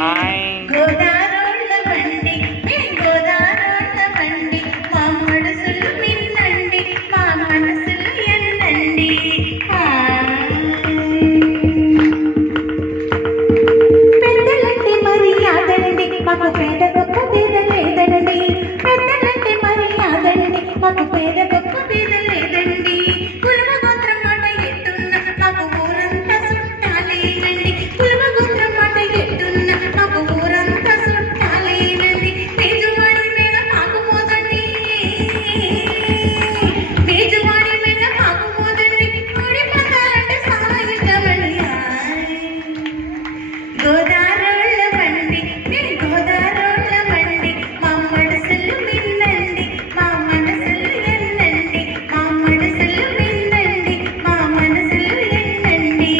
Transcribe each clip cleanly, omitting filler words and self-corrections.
Hi. గోదారోళ్ళ బండి గోదారోళ్ళ బండి మా మనసులు మిన్నండి మా మనసులు ఎన్నండి పెద్దలంటే మర్యాదండి మాకు పేద గొప్ప పేద లేదండి పెద్దలంటే మర్యాదండి మాకు పేద గొప్ప పేద లేదండి కులమ గోత్రం మాట ఎట్టున్న మాకు ఊరంతా చుట్టాలేనండి కులమ గోత్రం మాట ఎట్టున్న మాకు ఊరంతా చుట్టాలేనండి పేజువాడి మీద మాకు మోదండి పేజువాడి మీద మాకు మోదండి కోడి పందాలంటే చాలా ఇష్టమండి గోదారోళ్ళ బండి గోదారోళ్ళ బండి మా మనసులు మిన్నండి మా మనసులు ఎన్నండి మా మనసులు మిన్నండి మా మనసులు ఎన్నండి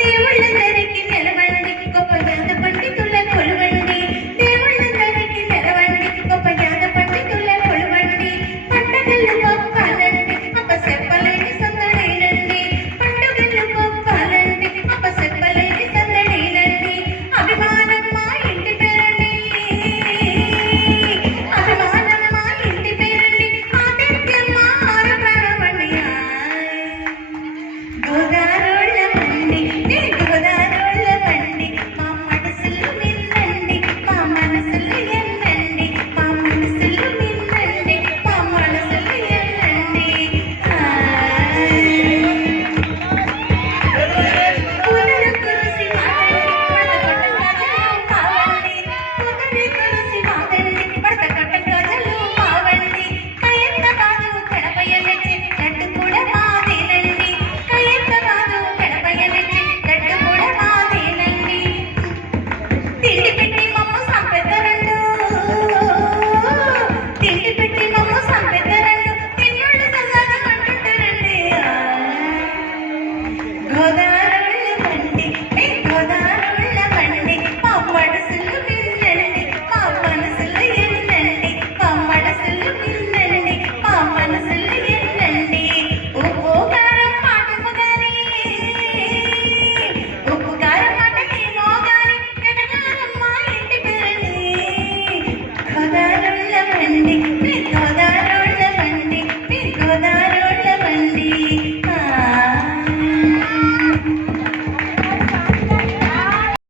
దేవుళ్ళందరికీ నిలవండి గొప్ప జ్ఞాన పండితుల కొలువండి దేవుళ్ళందరికీ నిలవండి గొప్ప జ్ఞాన పండితుల కొలువండి పండగలు గొప్పాలండి అప్ప చెప్పలేని సందడేనండి పండుగలు గొప్పాలండి అప్ప చెప్పలేని సందడేనండి అభిమానం మా ఇంటి పేరండి అభిమానం మా ఇంటి పేరండి ఆతిథ్యం మా ఆర ప్రాణమండి గోదారోళ్ళ బండి గోదారోళ్ళ బండి మా మనసులు మిన్నండి మా మనసులు ఎన్నండి మా మనసులు మిన్నండి మా మనసులు ఎన్నండి కుదరు కురిసి మాదండి పడత కొట్ట గజలు కావండి కయ్యంత కాదు గడపయ్య మెచ్చి గట్టు కూడా మాదేనండి కయ్యంత కాదు గడపయ్య మెచ్చి గట్టు కూడా మాదేనండి తిండి పెట్టి మమ్మ సంపెద్దరండు తిండి పెట్టి మమ్మ సంపెద్దరండు తిన్నోళ్ళు చల్లగా అంటుంటారండి గోదా